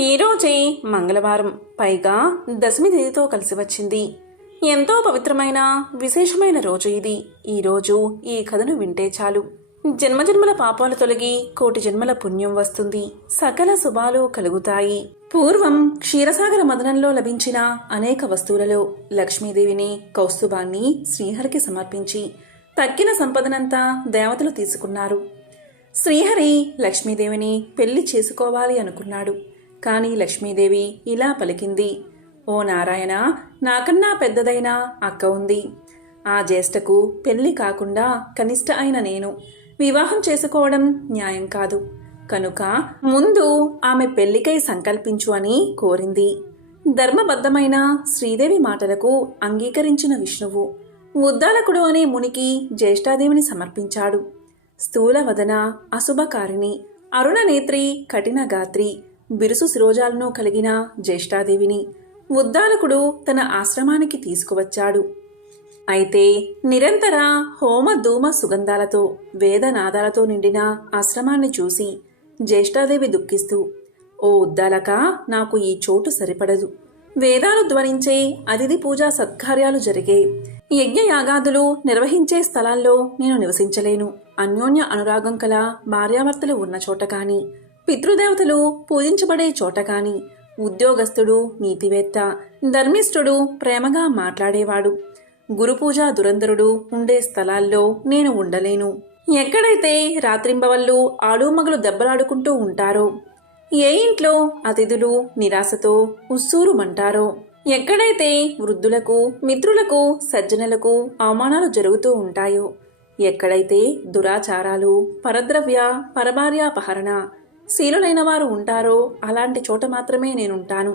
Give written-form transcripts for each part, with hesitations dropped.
ఈరోజే మంగళవారం, పైగా దశమి తిథితో కలిసి వచ్చింది. ఎంతో పవిత్రమైన విశేషమైన రోజు ఇది. ఈరోజు ఈ కథను వింటే చాలు జన్మజన్మల పాపాలు తొలగి కోటి జన్మల పుణ్యం వస్తుంది, సకల శుభాలు కలుగుతాయి. పూర్వం క్షీరసాగర మదనంలో లభించిన అనేక వస్తువులలో లక్ష్మీదేవిని, కౌస్తుభాన్ని శ్రీహరికి సమర్పించి తక్కిన సంపదనంతా దేవతలు తీసుకున్నారు. శ్రీహరి లక్ష్మీదేవిని పెళ్లి చేసుకోవాలి అనుకున్నాడు. కాని లక్ష్మీదేవి ఇలా పలికింది: ఓ నారాయణ, నాకన్నా పెద్దదైన అక్క ఉంది. ఆ జ్యేష్ఠకు పెళ్లి కాకుండా కనిష్ట అయిన నేను వివాహం చేసుకోవడం న్యాయం కాదు. కనుక ముందు ఆమె పెళ్లికై సంకల్పించు అని కోరింది. ధర్మబద్ధమైన శ్రీదేవి మాటలకు అంగీకరించిన విష్ణువు ఉద్దాలకుడు అనే మునికి జ్యేష్ఠాదేవిని సమర్పించాడు. స్థూలవదన, అశుభకారిణి, అరుణనేత్రి, కఠిన గాత్రి, బిరుసు శిరోజాలను కలిగిన జ్యేష్ఠాదేవిని ఉద్దాలకుడు తన ఆశ్రమానికి తీసుకువచ్చాడు. అయితే నిరంతర హోమ ధూమ సుగంధాలతో, వేదనాదాలతో నిండిన ఆశ్రమాన్ని చూసి జ్యేష్ఠాదేవి దుఃఖిస్తూ, ఓ ఉద్దాలక, నాకు ఈ చోటు సరిపడదు. వేదాలు ధ్వనించే, అతిథి పూజా సత్కార్యాలు జరిగే, యజ్ఞయాగాదులు నిర్వహించే స్థలాల్లో నేను నివసించలేను. అన్యోన్య అనురాగం కల భార్యాభర్తలు ఉన్న చోట కాని, పితృదేవతలు పూజించబడే చోట కాని, ఉద్యోగస్తుడు, నీతివేత్త, ధర్మిష్ఠుడు, ప్రేమగా మాట్లాడేవాడు, గురుపూజా దురంధరుడు ఉండే స్థలాల్లో నేను ఉండలేను. ఎక్కడైతే రాత్రింబవళ్ళు ఆలుమగలు దెబ్బలాడుకుంటూ ఉంటారో, ఏ ఇంట్లో అతిథులు నిరాశతో ఉస్సూరుమంటారో, ఎక్కడైతే వృద్ధులకు, మిత్రులకు, సజ్జనులకు అవమానాలు జరుగుతూ ఉంటాయో, ఎక్కడైతే దురాచారాలు, పరద్రవ్య, పరభార్యాపహరణ శీలులైన వారు ఉంటారో అలాంటి చోట మాత్రమే నేనుంటాను.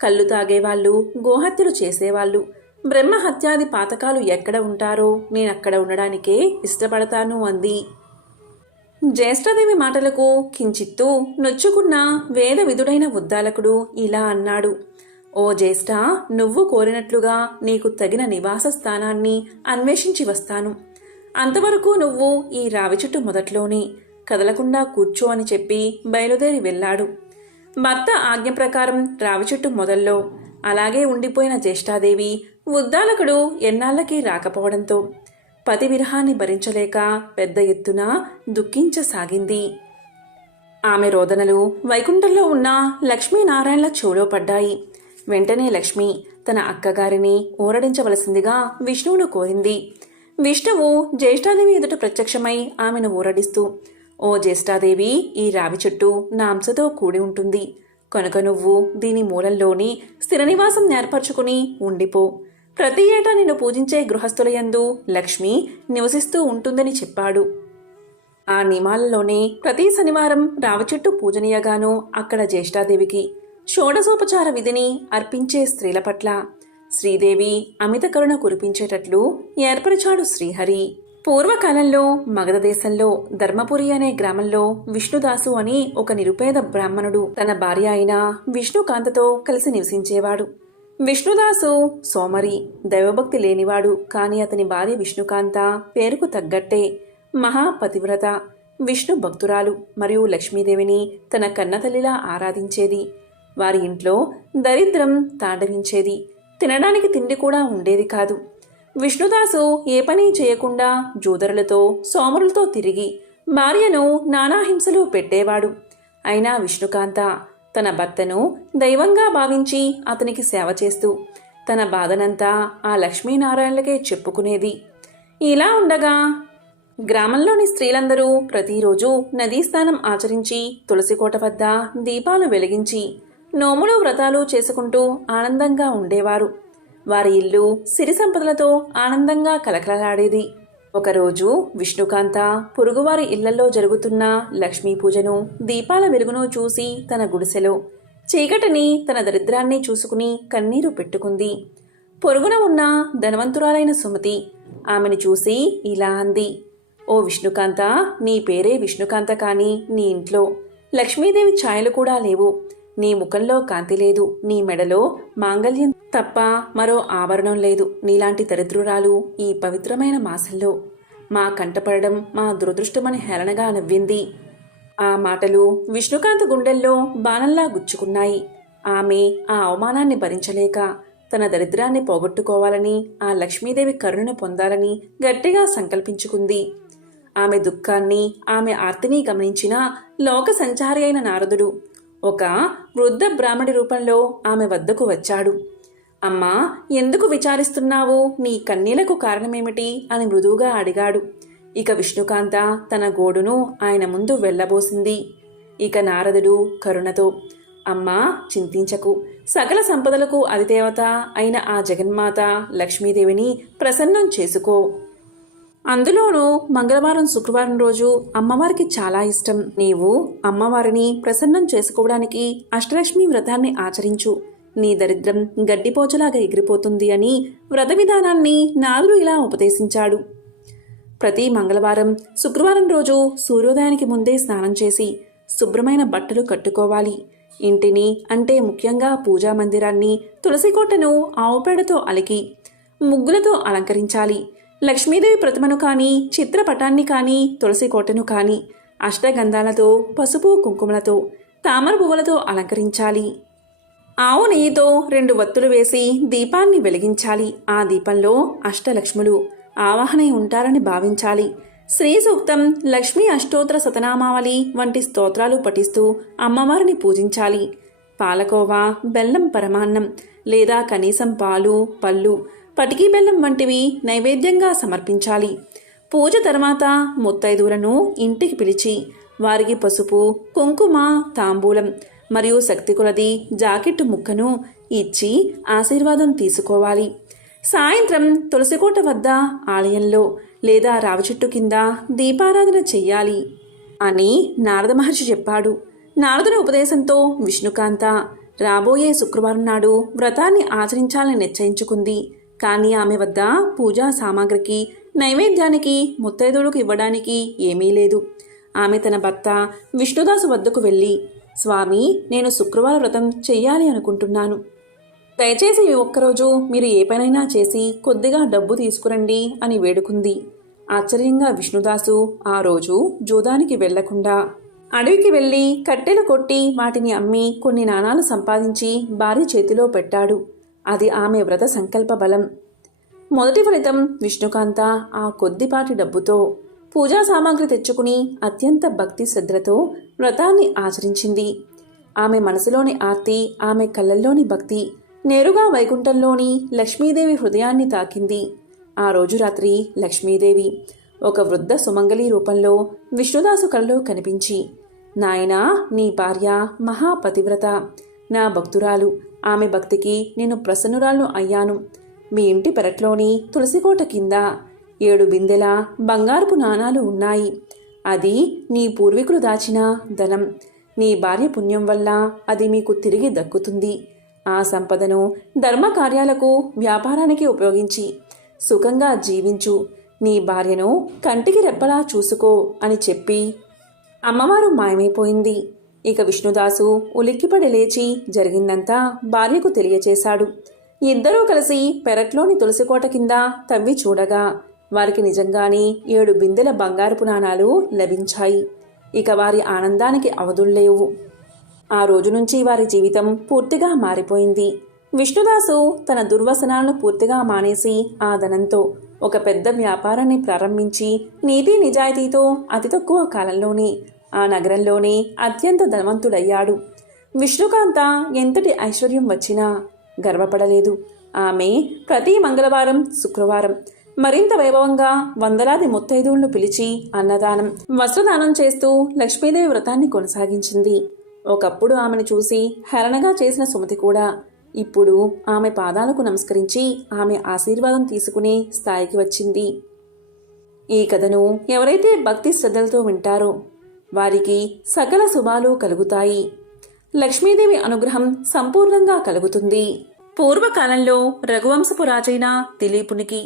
కళ్ళు తాగేవాళ్ళు, గోహత్యలు చేసేవాళ్ళు, బ్రహ్మహత్యాది పాతకాలు ఎక్కడ ఉంటారో నేనక్కడ ఉండడానికే ఇష్టపడతాను అంది. జ్యేష్ఠాదేవి మాటలకు కించిత్తు నొచ్చుకున్న వేద విధుడైన ఉద్దాలకుడు ఇలా అన్నాడు: ఓ జ్యేష్ఠ, నువ్వు కోరినట్లుగా నీకు తగిన నివాస స్థానాన్ని అన్వేషించి వస్తాను. అంతవరకు నువ్వు ఈ రావి చెట్టు మొదట్లోనే కదలకుండా కూర్చో అని చెప్పి బయలుదేరి వెళ్ళాడు. భర్త ఆజ్ఞ ప్రకారం రావి చెట్టు మొదల్లో అలాగే ఉండిపోయిన జ్యేష్ఠాదేవి ఉద్దాలకుడు ఎన్నాళ్ళకి రాకపోవడంతో పతి విరహాన్ని భరించలేక పెద్ద ఎత్తున దుఃఖించసాగింది. ఆమె రోదనలు వైకుంఠంలో ఉన్న లక్ష్మీనారాయణల చెవులో పడ్డాయి. వెంటనే లక్ష్మి తన అక్కగారిని ఊరడించవలసిందిగా విష్ణువును కోరింది. విష్ణువు జ్యేష్ఠాదేవి ఎదుట ప్రత్యక్షమై ఆమెను ఊరడిస్తూ, ఓ జ్యేష్ఠాదేవి, ఈ రావి చెట్టు నా అంశతో కూడి ఉంటుంది. కనుక నువ్వు దీని మూలంలోని స్థిర నివాసం ఏర్పరచుకుని ఉండిపో. ప్రతి ఏటా నిన్ను పూజించే గృహస్థులయందు లక్ష్మి నివసిస్తూ ఉంటుందని చెప్పాడు. ఆ నియమాలలోనే ప్రతి శనివారం రావి చెట్టు పూజనీయగాను అక్కడ జ్యేష్ఠాదేవికి షోడశోపచార విధిని అర్పించే స్త్రీల పట్ల శ్రీదేవి అమిత కరుణ కురిపించేటట్లు ఏర్పరిచాడు శ్రీహరి. పూర్వకాలంలో మగధ దేశంలో ధర్మపురి అనే గ్రామంలో విష్ణుదాసు అని ఒక నిరుపేద బ్రాహ్మణుడు తన భార్య అయిన విష్ణుకాంతతో కలిసి నివసించేవాడు. విష్ణుదాసు సోమరి, దైవభక్తి లేనివాడు. కాని అతని భార్య విష్ణుకాంత పేరుకు తగ్గట్టే మహాపతివ్రత, విష్ణు భక్తురాలు మరియు లక్ష్మీదేవిని తన కన్నతల్లిలా ఆరాధించేది. వారి ఇంట్లో దరిద్రం తాండవించేది. తినడానికి తిండి కూడా ఉండేది కాదు. విష్ణుదాసు ఏ పని చేయకుండా జూదరులతో, సోమరులతో తిరిగి భార్యను నానాహింసలు పెట్టేవాడు. అయినా విష్ణుకాంత తన భర్తను దైవంగా భావించి అతనికి సేవ చేస్తూ తన బాధనంతా ఆ లక్ష్మీనారాయణలకే చెప్పుకునేది. ఇలా ఉండగా గ్రామంలోని స్త్రీలందరూ ప్రతిరోజు నదీ స్నానం ఆచరించి తులసికోట వద్ద దీపాలు వెలిగించి నోములు, వ్రతాలు చేసుకుంటూ ఆనందంగా ఉండేవారు. వారి ఇల్లు సిరి సంపదలతో ఆనందంగా కలకలలాడేది. ఒకరోజు విష్ణుకాంత పొరుగువారి ఇళ్లలో జరుగుతున్న లక్ష్మీ పూజను, దీపాల వెలుగును చూసి తన గుడిసెలో చీకటిని, తన దరిద్రాన్ని చూసుకుని కన్నీరు పెట్టుకుంది. పొరుగున ఉన్న ధనవంతురాలైన సుమతి ఆమెను చూసి ఇలా అంది: ఓ విష్ణుకాంత, నీ పేరే విష్ణుకాంత, కాని నీ ఇంట్లో లక్ష్మీదేవి ఛాయలు కూడా లేవు. నీ ముఖంలో కాంతి లేదు. నీ మెడలో మాంగల్యం తప్ప మరో ఆభరణం లేదు. నీలాంటి దరిద్రురాలు ఈ పవిత్రమైన మాసంలో మా కంటపడడం మా దురదృష్టమని హేళనగా నవ్వింది. ఆ మాటలు విష్ణుకాంత్ గుండెల్లో బాణంలా గుచ్చుకున్నాయి. ఆమె ఆ అవమానాన్ని భరించలేక తన దరిద్రాన్ని పోగొట్టుకోవాలని, ఆ లక్ష్మీదేవి కరుణను పొందాలని గట్టిగా సంకల్పించుకుంది. ఆమె దుఃఖాన్ని, ఆమె ఆర్తిని గమనించిన లోక సంచారి అయిన నారదుడు ఒక వృద్ధ బ్రాహ్మడి రూపంలో ఆమె వద్దకు వచ్చాడు. అమ్మా, ఎందుకు విచారిస్తున్నావు? నీ కన్నీలకు కారణమేమిటి అని మృదువుగా అడిగాడు. ఇక విష్ణుకాంత తన గోడును ఆయన ముందు వెళ్ళబోసింది. ఇక నారదుడు కరుణతో, అమ్మా, చింతించకు. సకల సంపదలకు అధిదేవత అయిన ఆ జగన్మాత లక్ష్మీదేవిని ప్రసన్నం చేసుకో. అందులోనూ మంగళవారం, శుక్రవారం రోజు అమ్మవారికి చాలా ఇష్టం. నీవు అమ్మవారిని ప్రసన్నం చేసుకోవడానికి అష్టలక్ష్మి వ్రతాన్ని ఆచరించు. నీ దరిద్రం గడ్డిపోచలాగా ఎగిరిపోతుంది అని వ్రత విధానాన్ని నారదుడు ఇలా ఉపదేశించాడు. ప్రతి మంగళవారం, శుక్రవారం రోజు సూర్యోదయానికి ముందే స్నానం చేసి శుభ్రమైన బట్టలు కట్టుకోవాలి. ఇంటిని, అంటే ముఖ్యంగా పూజా మందిరాన్ని, తులసికోటను ఆవుపేడతో అలికి ముగ్గులతో అలంకరించాలి. లక్ష్మీదేవి ప్రతిమను కానీ, చిత్రపటాన్ని కానీ, తులసి కోటను కానీ అష్టగంధాలతో, పసుపు కుంకుమలతో, తామర పువ్వులతో అలంకరించాలి. ఆవు నెయ్యితో 2 వత్తులు వేసి దీపాన్ని వెలిగించాలి. ఆ దీపంలో అష్టలక్ష్ములు ఆవాహనై ఉంటారని భావించాలి. శ్రీ సూక్తం, లక్ష్మీ అష్టోత్తర శతనామావళి వంటి స్తోత్రాలు పఠిస్తూ అమ్మవారిని పూజించాలి. పాలకోవా, బెల్లం పరమాన్నం లేదా కనీసం పాలు, పళ్ళు, పటికీ బెల్లం వంటివి నైవేద్యంగా సమర్పించాలి. పూజ తర్వాత ముత్తైదువులను ఇంటికి పిలిచి వారికి పసుపు, కుంకుమ, తాంబూలం మరియు శక్తి కొలది జాకెట్టు ముక్కను ఇచ్చి ఆశీర్వాదం తీసుకోవాలి. సాయంత్రం తులసికోట వద్ద ఆలయంలో లేదా రావి చెట్టు కింద దీపారాధన చెయ్యాలి అని నారద మహర్షి చెప్పాడు. నారదుని ఉపదేశంతో విష్ణుకాంత రాబోయే శుక్రవారం నాడు వ్రతాన్ని ఆచరించాలని నిశ్చయించుకుంది. కానీ ఆమె వద్ద పూజా సామాగ్రికి, నైవేద్యానికి, ముత్తైదువులకు ఇవ్వడానికి ఏమీ లేదు. ఆమె తన భర్త విష్ణుదాసు వద్దకు వెళ్ళి, స్వామి, నేను శుక్రవార వ్రతం చెయ్యాలి అనుకుంటున్నాను. దయచేసి ఈ ఒక్కరోజు మీరు ఏ పనైనా చేసి కొద్దిగా డబ్బు తీసుకురండి అని వేడుకుంది. ఆశ్చర్యంగా విష్ణుదాసు ఆ రోజు జూదానికి వెళ్లకుండా అడవికి వెళ్లి కట్టెలు కొట్టి వాటిని అమ్మి కొన్ని నాణాలు సంపాదించి భార్య చేతిలో పెట్టాడు. అది ఆమె వ్రత సంకల్ప బలం. మొదటి ఫలితం, విష్ణుకాంత ఆ కొద్దిపాటి డబ్బుతో పూజా సామాగ్రి తెచ్చుకుని అత్యంత భక్తి శ్రద్ధలతో వ్రతాన్ని ఆచరించింది. ఆమె మనసులోని ఆర్తి, ఆమె కళ్ళల్లోని భక్తి నేరుగా వైకుంఠంలోని లక్ష్మీదేవి హృదయాన్ని తాకింది. ఆ రోజు రాత్రి లక్ష్మీదేవి ఒక వృద్ధ సుమంగళి రూపంలో విష్ణుదాసు కలలో కనిపించి, నాయనా, నీ భార్య మహాపతివ్రత, నా భక్తురాలు. ఆమె భక్తికి నేను ప్రసన్నురాలను అయ్యాను. మీ ఇంటి పెరట్లోని తులసికోట కింద 7 బిందెల బంగారపు నాణాలు ఉన్నాయి. అది నీ పూర్వీకులు దాచిన ధనం. నీ భార్య పుణ్యం వల్ల అది మీకు తిరిగి దక్కుతుంది. ఆ సంపదను ధర్మ కార్యాలకు, వ్యాపారానికి ఉపయోగించి సుఖంగా జీవించు. నీ భార్యను కంటికి రెప్పలా చూసుకో అని చెప్పి అమ్మవారు మాయమైపోయింది. ఇక విష్ణుదాసు ఉలిక్కిపడి లేచి జరిగిందంతా భార్యకు తెలియచేశాడు. ఇద్దరూ కలిసి పెరట్లోని తులసికోట కింద తవ్వి చూడగా వారికి నిజంగానే 7 బిందెల బంగారపు నాణాలు లభించాయి. ఇక వారి ఆనందానికి అవధుల్లేవు. ఆ రోజు నుంచి వారి జీవితం పూర్తిగా మారిపోయింది. విష్ణుదాసు తన దుర్వసనాలను పూర్తిగా మానేసి ఆ ధనంతో ఒక పెద్ద వ్యాపారాన్ని ప్రారంభించి నీతి నిజాయితీతో అతి తక్కువ కాలంలోనే ఆ నగరంలోనే అత్యంత ధనవంతుడయ్యాడు. విష్ణుకాంత ఎంతటి ఐశ్వర్యం వచ్చినా గర్వపడలేదు. ఆమె ప్రతి మంగళవారం, శుక్రవారం మరింత వైభవంగా వందలాది ముత్తైదువులను పిలిచి అన్నదానం, వస్త్రదానం చేస్తూ లక్ష్మీదేవి వ్రతాన్ని కొనసాగించింది. ఒకప్పుడు ఆమెను చూసి హేళనగా చేసిన సుమతి కూడా ఇప్పుడు ఆమె పాదాలకు నమస్కరించి ఆమె ఆశీర్వాదం తీసుకునే స్థాయికి వచ్చింది. ఈ కథను ఎవరైతే భక్తి శ్రద్ధలతో వింటారో వారికి సకల శుభాలు కలుగుతాయి. లక్ష్మీదేవి అనుగ్రహం సంపూర్ణంగా కలుగుతుంది. పూర్వకాలంలో రఘువంశపు రాజైన దిలీపునికి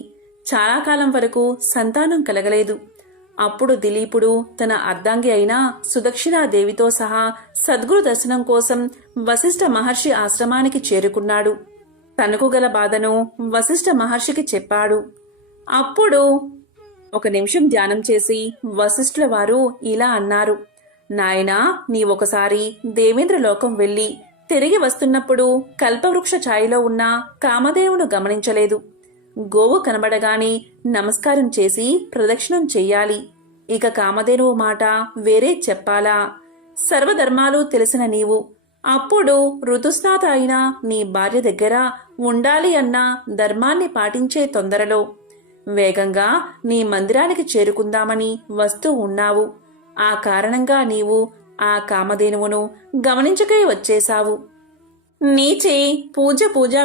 చాలా కాలం వరకు సంతానం కలగలేదు. అప్పుడు దిలీపుడు తన అర్ధాంగి అయిన సుదక్షిణాదేవితో సహా సద్గురు దర్శనం కోసం వశిష్ఠ మహర్షి ఆశ్రమానికి చేరుకున్నాడు. తనకు గల బాధను వశిష్ఠ మహర్షికి చెప్పాడు. అప్పుడు 1 నిమిషం ధ్యానం చేసి వశిష్ఠుల వారు ఇలా అన్నారు, నాయనా, నీవొకసారి దేవేంద్రలోకం వెళ్ళి తిరిగి వస్తున్నప్పుడు కల్పవృక్ష ఛాయలో ఉన్న కామధేనువును గమనించలేదు. గోవు కనబడగాని నమస్కారం చేసి ప్రదక్షిణం చెయ్యాలి. ఇక కామధేనువు మాట వేరే చెప్పాలా? సర్వధర్మాలు తెలిసిన నీవు అప్పుడు ఋతుస్నాత అయిన నీ భార్య దగ్గర ఉండాలి అన్న ధర్మాన్ని పాటించే తొందరలో వేగంగా నీ మందిరానికి చేరుకుందామని వస్తూ ఉన్నావు. ఆ కారణంగా నీవు ఆ కామధేనువును గమనించకై వచ్చేశావు. నీచే పూజ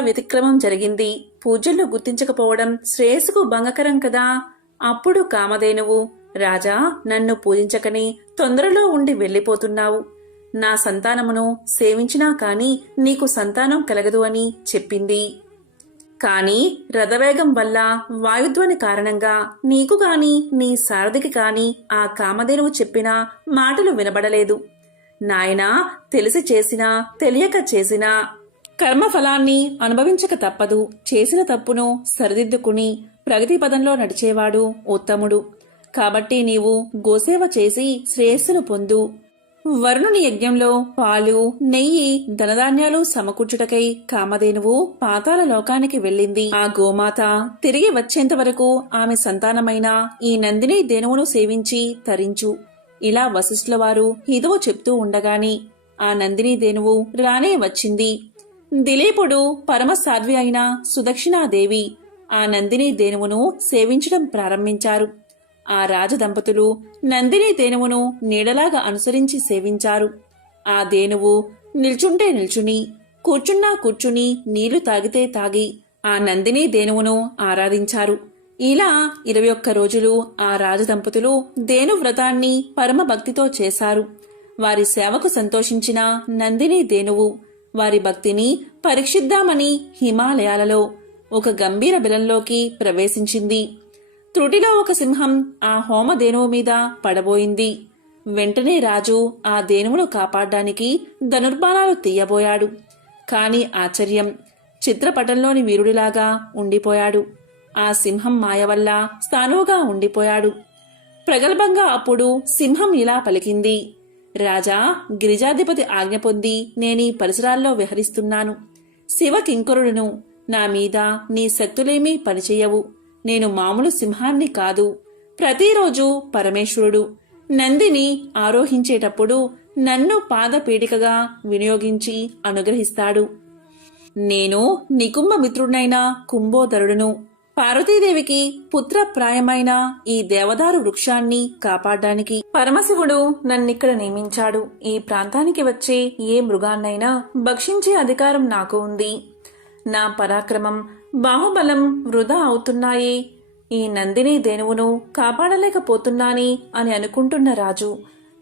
వ్యతిక్రమం జరిగింది. పూజల్లో గుర్తించకపోవడం శ్రేయస్సుకు భంగకరం కదా. అప్పుడు కామధేనువు, రాజా, నన్ను పూజించకని తొందరలో ఉండి వెళ్ళిపోతున్నావు. నా సంతానమును సేవించినా కాని నీకు సంతానం కలగదు అని చెప్పింది. కాని రథవేగం వల్ల వాయుధ్వని కారణంగా నీకు గాని నీ సారథికి కాని ఆ కామధేనువు చెప్పిన మాటలు వినబడలేదు. నాయనా, తెలిసి చేసినా తెలియక చేసినా కర్మఫలాన్ని అనుభవించక తప్పదు. చేసిన తప్పును సరిదిద్దుకుని ప్రగతి పదంలో నడిచేవాడు ఉత్తముడు. కాబట్టి నీవు గోసేవ చేసి శ్రేయస్సును పొందు. వరుణుని యజ్ఞంలో పాలు, నెయ్యి, ధనధాన్యాలు సమకూర్చుటకై కామధేనువు పాతాళ లోకానికి వెళ్ళింది. ఆ గోమాత తిరిగి వచ్చేంత వరకు ఆమె సంతానమైన ఈ నందిని ధేనువును సేవించి తరించు. ఇలా వశిష్ఠుల వారు హితవు చెప్తూ ఉండగాని ఆ నందిని ధేనువు రానే వచ్చింది. దిలీపుడు పరమసాధ్వి అయిన సుదక్షిణాదేవి ఆ నందిని ధేనువును సేవించడం ప్రారంభించారు. ఆ రాజదంపతులు నందిని ధేనువును నీడలాగా అనుసరించి సేవించారు. ఆ ధేనువు నిల్చుంటే నిల్చుని, కూర్చున్నా కూర్చుని, నీళ్లు తాగితే తాగి ఆ నందిని ధేనువును ఆరాధించారు. ఇలా 21 రోజులు ఆ రాజదంపతులు ధేను వ్రతాన్ని పరమభక్తితో చేశారు. వారి సేవకు సంతోషించిన నందిని ధేనువు వారి భక్తిని పరీక్షిద్దామని హిమాలయాలలో ఒక గంభీర బిలంలోకి ప్రవేశించింది. త్రుటిలో ఒక సింహం ఆ హోమధేనువు మీద పడబోయింది. వెంటనే రాజు ఆ ధేనువును కాపాడ్డానికి ధనుర్బాణాలు తీయబోయాడు. కాని ఆశ్చర్యం, చిత్రపటంలోని వీరుడిలాగా ఉండిపోయాడు. ఆ సింహం మాయ వల్ల స్థానువుగా ఉండిపోయాడు. ప్రగల్భంగా అప్పుడు సింహం ఇలా పలికింది, రాజా, గిరిజాధిపతి ఆజ్ఞ పొంది నేనీ పరిసరాల్లో విహరిస్తున్నాను. శివకింకరుడును. నా మీద నీ శక్తులేమీ పనిచెయ్యవు. నేను మామూలు సింహాన్ని కాదు. ప్రతిరోజు పరమేశ్వరుడు నందిని ఆరోహించేటప్పుడు నన్ను పాదపీడికగా వినియోగించి అనుగ్రహిస్తాడు. నేను నికుంభ మిత్రుడైన కుంభోదరుడును. పార్వతీదేవికి పుత్రప్రాయమైన ఈ దేవదారు వృక్షాన్ని కాపాడడానికి పరమశివుడు నన్నిక్కడ నియమించాడు. ఈ ప్రాంతానికి వచ్చే ఏ మృగాన్నైనా భక్షించే అధికారం నాకు ఉంది. నా పరాక్రమం, బాహుబలం వృధా అవుతున్నాయే. ఈ నందిని ధేనువును కాపాడలేకపోతున్నాని అని అనుకుంటున్న రాజు,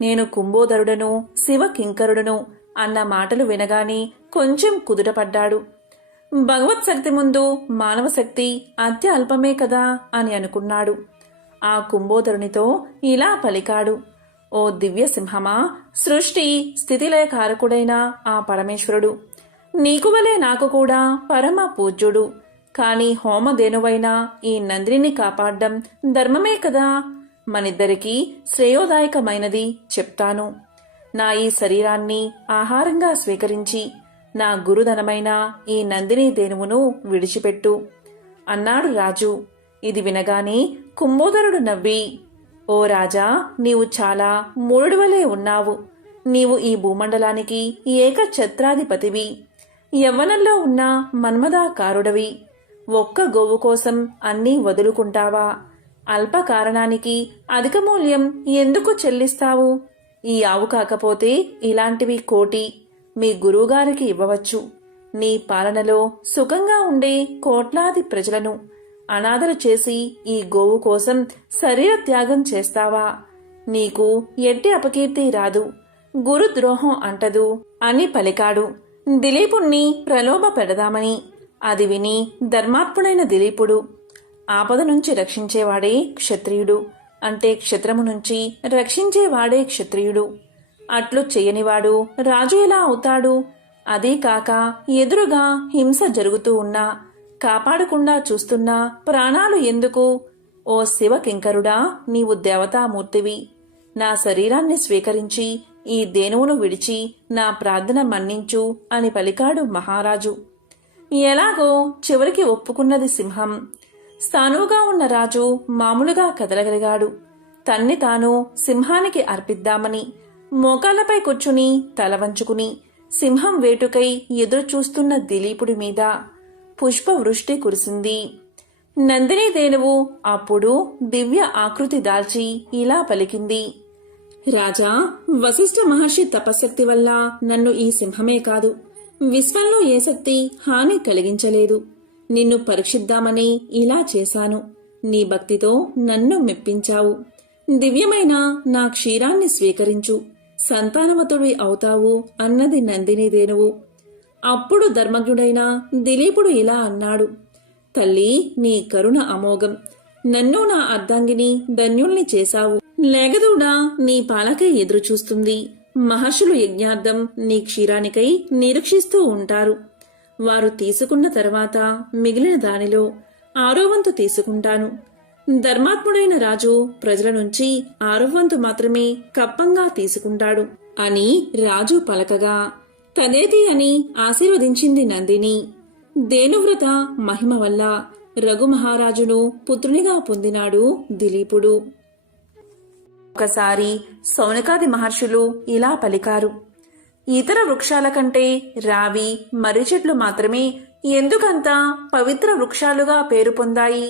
నేను కుంభోదరుడను, శివ కింకరుడను అన్న మాటలు వినగానే కొంచెం కుదుటపడ్డాడు. భగవత్ శక్తి ముందు మానవ శక్తి అత్య అల్పమే కదా అని అనుకున్నాడు. ఆ కుంభోదరునితో ఇలా పలికాడు, ఓ దివ్య సింహమా, సృష్టి స్థితిలయకారకుడైన ఆ పరమేశ్వరుడు నీకు వలే నాకు కూడా పరమ పూజ్యుడు. కాని హోమధేనువైన ఈ నందిని కాపాడ్డం ధర్మమే కదా. మనిద్దరికీ శ్రేయోదాయకమైనది చెప్తాను. నా ఈ శరీరాన్ని ఆహారంగా స్వీకరించి నా గురుధనమైన ఈ నందిని ధేనువును విడిచిపెట్టు అన్నాడు రాజు. ఇది వినగానే కుంభోదరుడు నవ్వి, ఓ రాజా, నీవు చాలా మూఢుడివలే ఉన్నావు. నీవు ఈ భూమండలానికి ఏక ఛత్రాధిపతివి. యవ్వనంలో ఉన్న మన్మదాకారుడవి. ఒక్క గోవు కోసం అన్నీ వదులుకుంటావా? అల్ప కారణానికి అధిక మూల్యం ఎందుకు చెల్లిస్తావు? ఈ ఆవు కాకపోతే ఇలాంటివి కోటి మీ గురువుగారికి ఇవ్వవచ్చు. నీ పాలనలో సుఖంగా ఉండే కోట్లాది ప్రజలను అనాథలు చేసి ఈ గోవు కోసం శరీర త్యాగం చేస్తావా? నీకు ఎట్టి అపకీర్తి రాదు, గురుద్రోహం అంటదు అని పలికాడు. దిలీపుణ్ణి ప్రలోభ పెడదామని. అది విని ధర్మాత్ముడైన దిలీపుడు, ఆపద నుంచి రక్షించేవాడే క్షత్రియుడు, అంటే క్షత్రము నుంచి రక్షించేవాడే క్షత్రియుడు. అట్లు చెయ్యనివాడు రాజు ఎలా అవుతాడు? అదీ కాక ఎదురుగా హింస జరుగుతూ ఉన్నా కాపాడకుండా చూస్తున్నా ప్రాణాలు ఎందుకు? ఓ శివ కింకరుడా, నీవు దేవతామూర్తివి. నా శరీరాన్ని స్వీకరించి ఈ దేనువును విడిచి నా ప్రార్థన మన్నించు అని పలికాడు మహారాజు. ఎలాగో చివరికి ఒప్పుకున్నది సింహం. స్థానువుగా ఉన్న రాజు మామూలుగా కదలగలిగాడు. తన్ని తాను సింహానికి అర్పిద్దామని మోకాళ్లపై కూర్చుని తల వంచుకుని సింహం వేటుకై ఎదురుచూస్తున్న దిలీపుడి మీద పుష్పవృష్టి కురిసింది. నందిని దేనువు అప్పుడు దివ్య ఆకృతి దాల్చి ఇలా పలికింది. రాజా, వశిష్ఠ మహర్షి తపశక్తి వల్ల నన్ను ఈ సింహమే కాదు, విశ్వంలో ఏ శక్తి హాని కలిగించలేదు. నిన్ను పరీక్షిద్దామని ఇలా చేశాను. నీ భక్తితో నన్ను మెప్పించావు. దివ్యమైన నా క్షీరాన్ని స్వీకరించు, సంతానవతుడి అవుతావు అన్నది నందిని దేనువు. అప్పుడు ధర్మజ్ఞుడైన దిలీపుడు ఇలా అన్నాడు. తల్లి, నీ కరుణ అమోఘం. నన్ను నా అర్ధాంగిని ధన్యుల్ని చేశావు. లేగదూడా నీ పాలకై ఎదురుచూస్తుంది. మహర్షులు యజ్ఞార్థం నీ క్షీరానికై నిరీక్షిస్తూ ఉంటారు. వారు తీసుకున్న తర్వాత మిగిలిన దానిలో 6వ వంతు తీసుకుంటాను. ధర్మాత్ముడైన రాజు ప్రజల నుంచి 6వ వంతు మాత్రమే కప్పంగా తీసుకుంటాడు అని రాజు పలకగా తదేతి అని ఆశీర్వదించింది నందిని. దేనువ్రత మహిమ వల్ల రఘుమహారాజును పుత్రునిగా పొందినాడు దిలీపుడు. ఒకసారి సౌనకాది మహర్షులు ఇలా పలికారు. ఇతర వృక్షాల కంటే రావి, మర్రి చెట్లు మాత్రమే ఎందుకంత పవిత్ర వృక్షాలుగా పేరు పొందాయి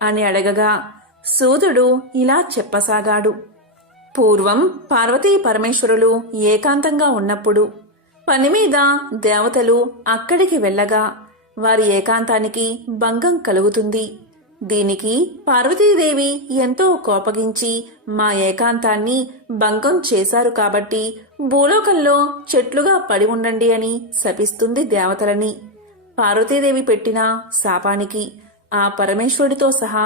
అని అడగగా సూదుడు ఇలా చెప్పసాగాడు. పూర్వం పార్వతీ పరమేశ్వరులు ఏకాంతంగా ఉన్నప్పుడు పనిమీద దేవతలు అక్కడికి వెళ్ళగా వారి ఏకాంతానికి భంగం కలుగుతుంది. దీనికి పార్వతీదేవి ఎంతో కోపగించి మా ఏకాంతాన్ని భంగం చేశారు కాబట్టి భూలోకంలో చెట్లుగా పడి ఉండండి అని శపిస్తుంది దేవతలని. పార్వతీదేవి పెట్టిన శాపానికి ఆ పరమేశ్వరుడితో సహా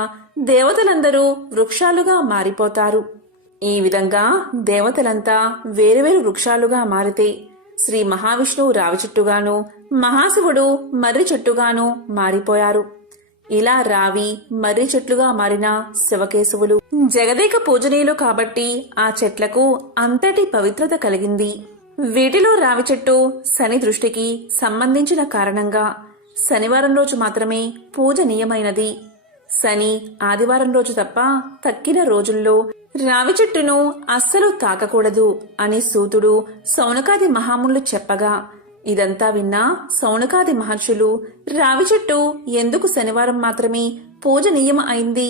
దేవతలందరూ వృక్షాలుగా మారిపోతారు. ఈ విధంగా దేవతలంతా వేరువేరు వృక్షాలుగా మారితే శ్రీ మహావిష్ణువు రావి చెట్టుగాను, మహాశివుడు మర్రి చెట్టుగాను మారిపోయారు. ఇలా రావి, మర్రి చెట్లుగా మారిన శివకేశవులు జగదేక పూజనీయులు కాబట్టి ఆ చెట్లకు అంతటి పవిత్రత కలిగింది. వీటిలో రావి చెట్టు శని దృష్టికి సంబంధించిన కారణంగా శనివారం రోజు మాత్రమే పూజనీయమైనది. శని, ఆదివారం రోజు తప్ప తక్కిన రోజుల్లో రావి చెట్టును అస్సలు తాకకూడదు అని సూతుడు సౌనకాది మహామునులు చెప్పగా ఇదంతా విన్నా సౌనకాది మహర్షులు రావి చెట్టు ఎందుకు శనివారం మాత్రమే పూజనీయం అయింది,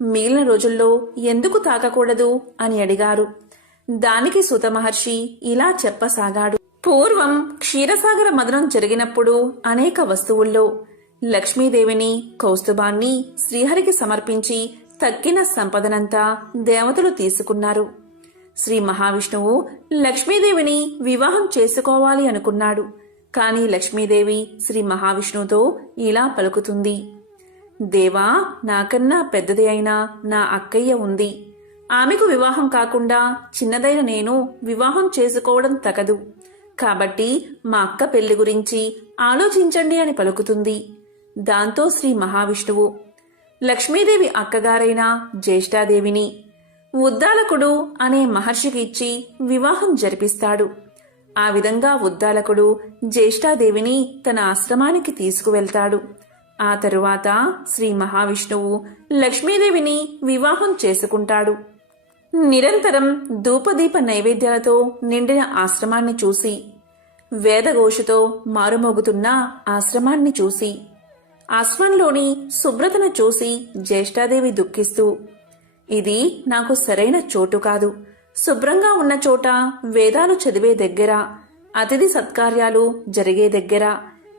మిగిలిన రోజుల్లో ఎందుకు తాకకూడదు అని అడిగారు. దానికి సూత మహర్షి ఇలా చెప్పసాగాడు. పూర్వం క్షీరసాగర మదనం జరిగినప్పుడు అనేక వస్తువుల్లో లక్ష్మీదేవిని, కౌస్తుభాన్ని శ్రీహరికి సమర్పించి తక్కిన సంపదనంతా దేవతలు తీసుకున్నారు. శ్రీ మహావిష్ణువు లక్ష్మీదేవిని వివాహం చేసుకోవాలి అనుకున్నాడు. కాని లక్ష్మీదేవి శ్రీ మహావిష్ణువుతో ఇలా పలుకుతుంది. దేవా, నాకన్నా పెద్దది అయినా నా అక్కయ్య ఉంది. ఆమెకు వివాహం కాకుండా చిన్నదైన నేను వివాహం చేసుకోవడం తగదు. కాబట్టి మా అక్క పెళ్లి గురించి ఆలోచించండి అని పలుకుతుంది. దాంతో శ్రీ మహావిష్ణువు లక్ష్మీదేవి అక్కగారైన జ్యేష్ఠాదేవిని ఉద్దాలకుడు అనే మహర్షికి ఇచ్చి వివాహం జరిపిస్తాడు. ఆ విధంగా ఉద్దాలకుడు జ్యేష్ఠాదేవిని తన ఆశ్రమానికి తీసుకువెళ్తాడు. ఆ తరువాత శ్రీ మహావిష్ణువు లక్ష్మీదేవిని వివాహం చేసుకుంటాడు. నిరంతరం ధూపదీప నైవేద్యాలతో నిండిన ఆశ్రమాన్ని చూసి, వేదఘోషతో మారుమోగుతున్న ఆశ్రమాన్ని చూసి, ఆశ్రమంలోని శుభ్రతను చూసి జ్యేష్ఠాదేవి దుఃఖిస్తూ, ఇది నాకు సరైన చోటు కాదు. శుభ్రంగా ఉన్న చోట వేదాలు చదివే దగ్గర, అతిథి సత్కార్యాలు జరిగే దగ్గర,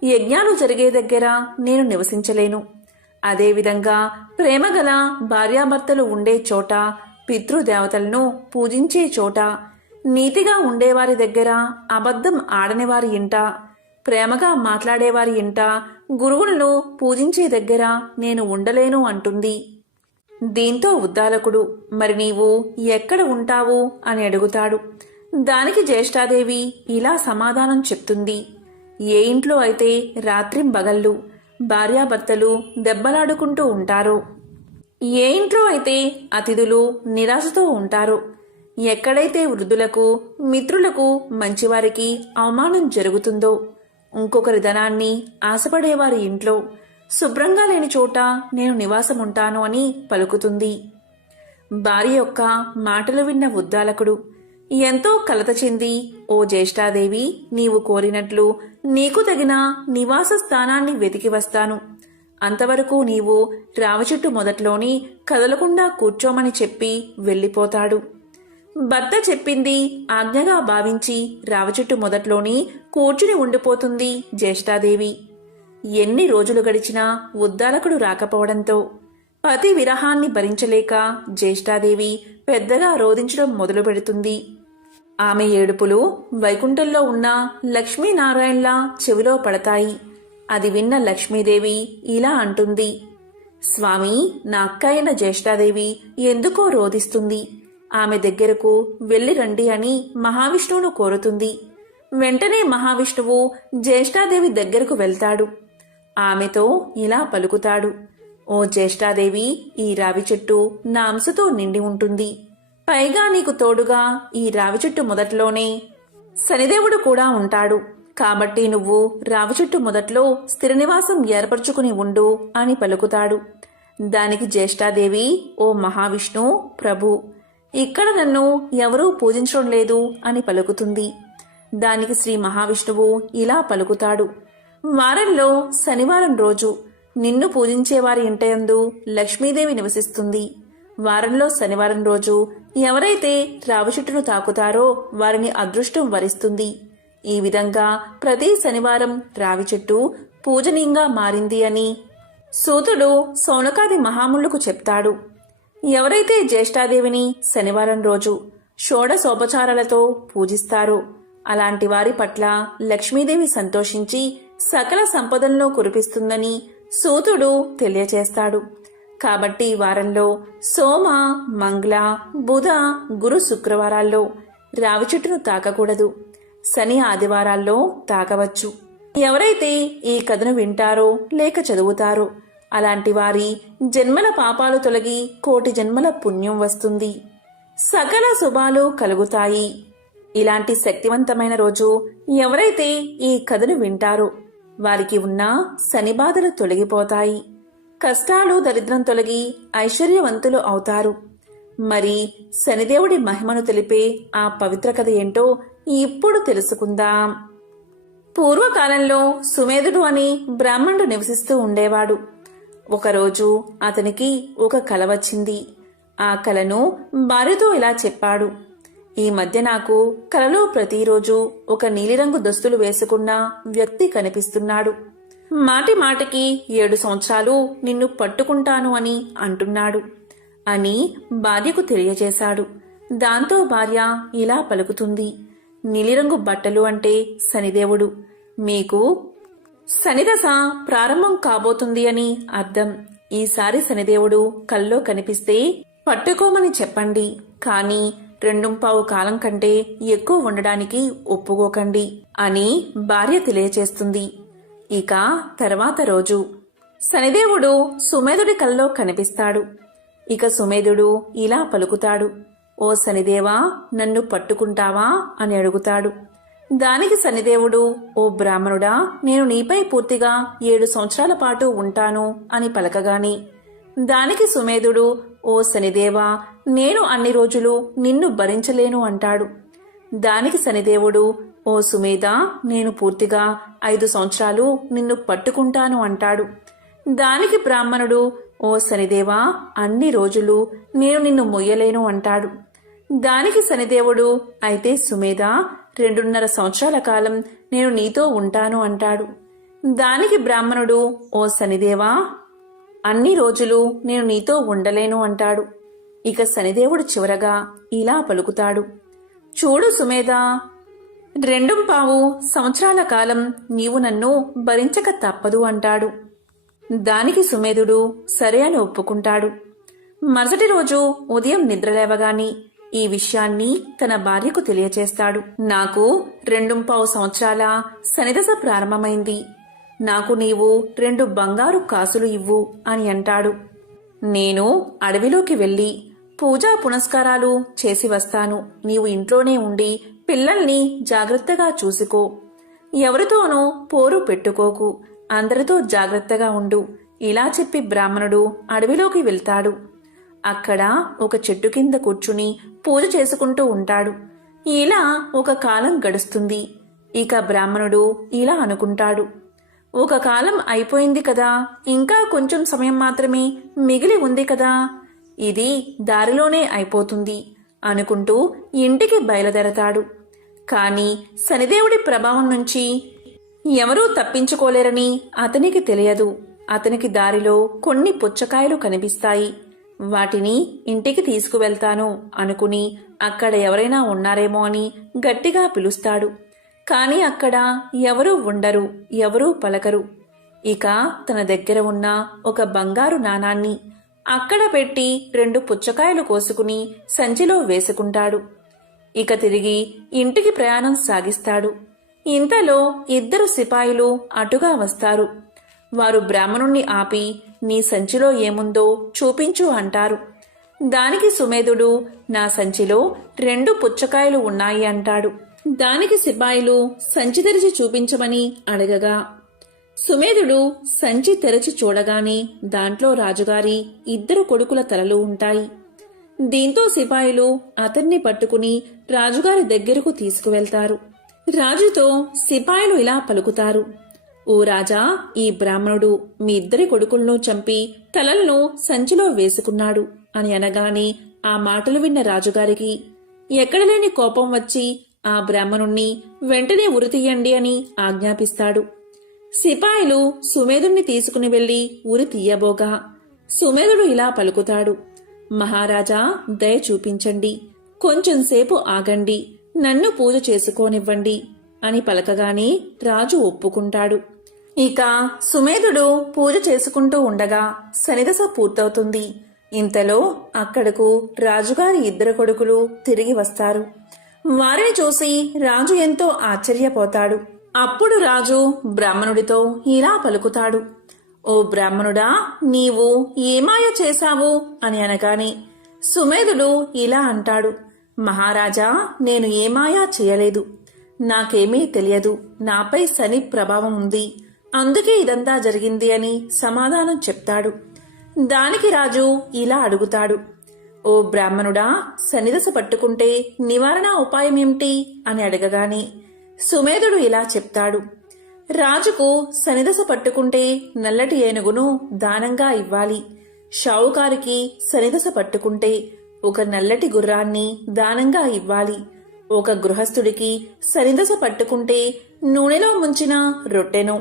యజ్ఞాలు జరిగే దగ్గర నేను నివసించలేను. అదేవిధంగా ప్రేమగల భార్యాభర్తలు ఉండే చోట, పితృదేవతలను పూజించే చోట, నీతిగా ఉండేవారి దగ్గర, అబద్ధం ఆడనివారి ఇంట, ప్రేమగా మాట్లాడేవారి ఇంట, గురువులను పూజించే దగ్గర నేను ఉండలేను అంటుంది. దీంతో ఉద్దాలకుడు మరి నీవు ఎక్కడ ఉంటావు అని అడుగుతాడు. దానికి జ్యేష్ఠాదేవి ఇలా సమాధానం చెప్తుంది. ఏ ఇంట్లో అయితే రాత్రింబగళ్ళు భార్యాభర్తలు దెబ్బలాడుకుంటూ ఉంటారో, ఏ ఇంట్లో అయితే అతిథులు నిరాశతో ఉంటారో, ఎక్కడైతే వృద్ధులకు, మిత్రులకు, మంచివారికి అవమానం జరుగుతుందో, ఇంకొకరి ధనాన్ని ఆశపడేవారి ఇంట్లో శుభ్రంగా లేని చోట నేను నివాసముంటాను అని పలుకుతుంది. భార్య యొక్క మాటలు విన్న ఉద్దాలకుడు ఎంతో కలత చెంది, ఓ జ్యేష్ఠాదేవి, నీవు కోరినట్లు నీకు తగిన నివాస స్థానాన్ని వెతికి వస్తాను. అంతవరకు నీవు రావిచెట్టు మొదట్లోని కదలకుండా కూర్చోమని చెప్పి వెళ్ళిపోతాడు. భర్త చెప్పింది ఆజ్ఞగా భావించి రావిచెట్టు మొదట్లోని కూర్చుని ఉండిపోతుంది జ్యేష్ఠాదేవి. ఎన్ని రోజులు గడిచినా ఉద్దాలకుడు రాకపోవడంతో పతి విరహాన్ని భరించలేక జ్యేష్ఠాదేవి పెద్దగా రోదించడం మొదలు పెడుతుంది. ఆమె ఏడుపులు వైకుంఠంలో ఉన్న లక్ష్మీనారాయణలా చెవిలో పడతాయి. అది విన్న లక్ష్మీదేవి ఇలా అంటుంది, స్వామి, నా అక్క అయిన జ్యేష్ఠాదేవి ఎందుకో రోదిస్తుంది. ఆమె దగ్గరకు వెళ్ళి రండి అని మహావిష్ణువును కోరుతుంది. వెంటనే మహావిష్ణువు జ్యేష్ఠాదేవి దగ్గరకు వెళ్తాడు. ఆమెతో ఇలా పలుకుతాడు, ఓ జ్యేష్ఠాదేవి, ఈ రావి చెట్టు నా అంశతో నిండి ఉంటుంది. పైగా నీకు తోడుగా ఈ రావి చెట్టు మొదట్లోనే శనిదేవుడు కూడా ఉంటాడు. కాబట్టి నువ్వు రావి చెట్టు మొదట్లో స్థిర నివాసం ఏర్పరచుకుని ఉండు అని పలుకుతాడు. దానికి జ్యేష్ఠాదేవి, ఓ మహావిష్ణు ప్రభు, ఇక్కడ నన్ను ఎవరూ పూజించడం లేదు అని పలుకుతుంది. దానికి శ్రీ మహావిష్ణువు ఇలా పలుకుతాడు, వారంలో శనివారం రోజు నిన్ను పూజించేవారి ఇంటయందు లక్ష్మీదేవి నివసిస్తుంది. వారంలో శనివారం రోజు ఎవరైతే రావి చెట్టును తాకుతారో వారిని అదృష్టం వరిస్తుంది. ఈ విధంగా ప్రతి శనివారం రావి చెట్టు పూజనీయంగా మారింది అని సూతుడు సౌనకాది మహాములకు చెప్తాడు. ఎవరైతే జ్యేష్ఠాదేవిని శనివారం రోజు షోడశోపచారాలతో పూజిస్తారో అలాంటి వారి పట్ల లక్ష్మీదేవి సంతోషించి సకల సంపదలను కురిపిస్తుందని సూతుడు తెలియచేస్తాడు. కాబట్టి వారంలో సోమ, మంగళ, బుధ, గురు, శుక్రవారాల్లో రావి చెట్టును తాకకూడదు. శని, ఆదివారాల్లో తాకవచ్చు. ఎవరైతే ఈ కథను వింటారో లేక చదువుతారో అలాంటి వారి జన్మల పాపాలు తొలగి కోటి జన్మల పుణ్యం వస్తుంది. సకల శుభాలు కలుగుతాయి. ఇలాంటి శక్తివంతమైన రోజు ఎవరైతే ఈ కథను వింటారో వారికి ఉన్న శని బాధలు తొలగిపోతాయి. కష్టాలు, దరిద్రం తొలగి ఐశ్వర్యవంతులు అవుతారు. మరి శనిదేవుడి మహిమను తెలిపే ఆ పవిత్ర కథ ఏంటో ఇప్పుడు తెలుసుకుందాం. పూర్వకాలంలో సుమేధుడు అని బ్రాహ్మణుడు నివసిస్తూ ఉండేవాడు. ఒకరోజు అతనికి ఒక కల వచ్చింది. ఆ కలను భార్యతో ఇలా చెప్పాడు, ఈ మధ్య నాకు కలలో ప్రతిరోజు ఒక నీలిరంగు దుస్తులు వేసుకున్న వ్యక్తి కనిపిస్తున్నాడు. మాటి మాటికి 7 సంవత్సరాలు నిన్ను పట్టుకుంటాను అని అంటున్నాడు అని భార్యకు తెలియజేశాడు. దాంతో భార్య ఇలా పలుకుతుంది, నీలిరంగు బట్టలు అంటే శనిదేవుడు. మీకు శనిదశ ప్రారంభం కాబోతుంది అని అర్థం. ఈసారి శనిదేవుడు కల్లో కనిపిస్తే పట్టుకోమని చెప్పండి, కానీ 2 కాలం కంటే ఎక్కువ ఉండడానికి ఒప్పుకోకండి అని భార్య తెలియచేస్తుంది. ఇక తర్వాత రోజు శనిదేవుడు సుమేధుడి కల్లో కనిపిస్తాడు. ఇక సుమేధుడు ఇలా పలుకుతాడు, ఓ శనిదేవా, నన్ను పట్టుకుంటావా అని అడుగుతాడు. దానికి శనిదేవుడు, ఓ బ్రాహ్మణుడా, నేను నీపై పూర్తిగా 7 సంవత్సరాల పాటు ఉంటాను అని పలకగాని దానికి సుమేధుడు, ఓ శనిదేవా, నేను అన్ని రోజులు నిన్ను భరించలేను అంటాడు. దానికి శనిదేవుడు, ఓ సుమేధ, నేను పూర్తిగా 5 సంవత్సరాలు నిన్ను పట్టుకుంటాను అంటాడు. దానికి బ్రాహ్మణుడు, ఓ శనిదేవా, అన్ని రోజులు నేను నిన్ను మొయ్యలేను అంటాడు. దానికి శనిదేవుడు, అయితే సుమేధ, 2.5 సంవత్సరాల కాలం నేను నీతో ఉంటాను అంటాడు. దానికి బ్రాహ్మణుడు, ఓ శనిదేవా, అన్ని రోజులు నేను నీతో ఉండలేను అంటాడు. ఇక శనిదేవుడు చివరగా ఇలా పలుకుతాడు, చూడు సుమేధ, 2.25 సంవత్సరాల కాలం నీవు నన్ను భరించక తప్పదు అంటాడు. దానికి సుమేధుడు సరే అని ఒప్పుకుంటాడు. మరుసటి రోజు ఉదయం నిద్రలేవగాని ఈ విషయాన్ని తన భార్యకు తెలియచేస్తాడు. నాకు 2.25 సంవత్సరాల శనిదశ ప్రారంభమైంది. నాకు నీవు 2 బంగారు కాసులు ఇవ్వు అని అంటాడు. నేను అడవిలోకి వెళ్ళి పూజా పునస్కారాలు చేసి వస్తాను. నీవు ఇంట్లోనే ఉండి పిల్లల్ని జాగ్రత్తగా చూసుకో. ఎవరితోనూ పోరు పెట్టుకోకు. అందరితో జాగ్రత్తగా ఉండు. ఇలా చెప్పి బ్రాహ్మణుడు అడవిలోకి వెళ్తాడు. అక్కడ ఒక చెట్టు కింద కూర్చుని పూజ చేసుకుంటూ ఉంటాడు. ఇలా ఒక కాలం గడుస్తుంది. ఇక బ్రాహ్మణుడు ఇలా అనుకుంటాడు, ఒక కాలం అయిపోయింది కదా, ఇంకా కొంచెం సమయం మాత్రమే మిగిలి ఉంది కదా, ఇది దారిలోనే అయిపోతుంది అనుకుంటూ ఇంటికి బయలుదేరతాడు. కాని శనిదేవుడి ప్రభావం నుంచి ఎవరూ తప్పించుకోలేరని అతనికి తెలియదు. అతనికి దారిలో కొన్ని పుచ్చకాయలు కనిపిస్తాయి. వాటిని ఇంటికి తీసుకువెళ్తాను అనుకుని అక్కడ ఎవరైనా ఉన్నారేమో అని గట్టిగా పిలుస్తాడు. కాని అక్కడ ఎవరూ ఉండరు, ఎవరూ పలకరు. ఇక తన దగ్గర ఉన్న ఒక బంగారు నాణాన్ని అక్కడ పెట్టి 2 పుచ్చకాయలు కోసుకుని సంచిలో వేసుకుంటాడు. ఇక తిరిగి ఇంటికి ప్రయాణం సాగిస్తాడు. ఇంతలో 2 సిపాయిలు అటుగా వస్తారు. వారు బ్రాహ్మణుణ్ణి ఆపి, నీ సంచిలో ఏముందో చూపించు అంటారు. దానికి సుమేధుడు, నా సంచిలో 2 పుచ్చకాయలు ఉన్నాయి అంటాడు. దానికి సిపాయిలు సంచి తెరిచి చూపించమని అడగగా సుమేధుడు సంచి తెరచి చూడగానే దాంట్లో రాజుగారి 2 కొడుకుల తలలు ఉంటాయి. దీంతో సిపాయిలు అతన్ని పట్టుకుని రాజుగారి దగ్గరకు తీసుకువెళ్తారు. రాజుతో సిపాయిలు ఇలా పలుకుతారు, ఓ రాజా, ఈ బ్రాహ్మణుడు మీ 2 కొడుకులను చంపి తలలను సంచిలో వేసుకున్నాడు అని అనగానే ఆ మాటలు విన్న రాజుగారికి ఎక్కడలేని కోపం వచ్చి ఆ బ్రాహ్మణుణ్ణి వెంటనే ఉరితీయండి అని ఆజ్ఞాపిస్తాడు. సిపాయిలు సుమేధుణ్ణి తీసుకుని వెళ్లి ఉరి తీయబోగా సుమేధుడు ఇలా పలుకుతాడు, మహారాజా, దయ చూపించండి, కొంచెంసేపు ఆగండి, నన్ను పూజ చేసుకోనివ్వండి అని పలకగానే రాజు ఒప్పుకుంటాడు. ఇక సుమేధుడు పూజ చేసుకుంటూ ఉండగా శనిదశ పూర్తవుతుంది. ఇంతలో అక్కడకు రాజుగారి 2 కొడుకులు తిరిగి వస్తారు. వారిని చూసి రాజు ఎంతో ఆశ్చర్యపోతాడు. అప్పుడు రాజు బ్రాహ్మణుడితో ఇలా పలుకుతాడు, ఓ బ్రాహ్మణుడా, నీవు ఏమాయ చేశావు అని అనగానే సుమేధుడు ఇలా అంటాడు, మహారాజా, నేను ఏమాయా చేయలేదు. నాకేమీ తెలియదు. నాపై శని ప్రభావం ఉంది. అందుకే ఇదంతా జరిగింది అని సమాధానం చెప్తాడు. దానికి రాజు ఇలా అడుగుతాడు, ఓ బ్రాహ్మణుడా, శనిదశ పట్టుకుంటే నివారణ ఉపాయమేమిటి అని అడగగానే సుమేధుడు ఇలా చెప్తాడు, రాజుకు శనిదశ పట్టుకుంటే నల్లటి ఏనుగును దానంగా ఇవ్వాలి. షావుకారికి శనిదశ పట్టుకుంటే ఒక నల్లటి గుర్రాన్ని దానంగా ఇవ్వాలి. ఒక గృహస్థుడికి శనిదశ పట్టుకుంటే నూనెలో ముంచిన రొట్టెను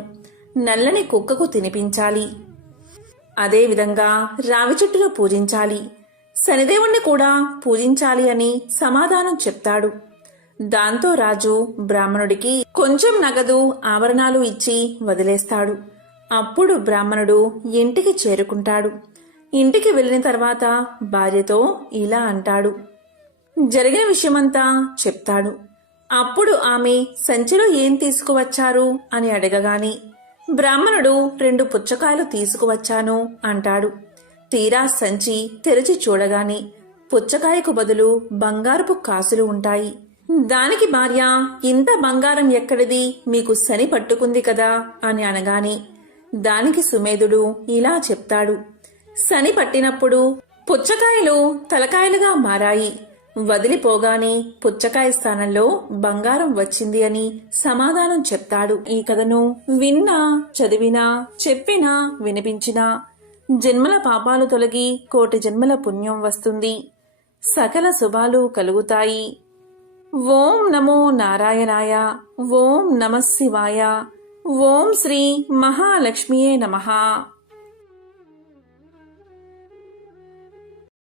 నల్లని కుక్కకు తినిపించాలి. అదేవిధంగా రావి చెట్టును పూజించాలి. శనిదేవుణ్ణి కూడా పూజించాలి అని సమాధానం చెప్తాడు. దాంతో రాజు బ్రాహ్మణుడికి కొంచెం నగదు ఆభరణాలు ఇచ్చి వదిలేస్తాడు. అప్పుడు బ్రాహ్మణుడు ఇంటికి చేరుకుంటాడు. ఇంటికి వెళ్ళిన తర్వాత భార్యతో ఇలా అంటాడు, జరిగిన విషయమంతా చెప్తాడు. అప్పుడు ఆమె సంచిలో ఏం తీసుకువచ్చారు అని అడగగానే బ్రాహ్మణుడు 2 పుచ్చకాయలు తీసుకువచ్చాను అంటాడు. తీరా సంచి తెరిచి చూడగానే పుచ్చకాయకు బదులు బంగారపు కాసులు ఉంటాయి. దానికి భార్య, ఇంత బంగారం ఎక్కడిది, మీకు శని పట్టుకుంది కదా అని అనగానే దానికి సుమేధుడు ఇలా చెప్తాడు, శని పట్టినప్పుడు పుచ్చకాయలు తలకాయలుగా మారాయి. వదిలిపోగానే పుచ్చకాయ స్థానంలో బంగారం వచ్చింది అని సమాధానం చెప్తాడు. ఈ కథను విన్నా, చదివినా, చెప్పినా, వినిపించినా జన్మల పాపాలు తొలగి 1,000,000 జన్మల పుణ్యం వస్తుంది. సకల శుభాలు కలుగుతాయి. ఓం నమో నారాయణాయ. ఓం నమః శివాయ. ఓం శ్రీ మహాలక్ష్మియే నమః.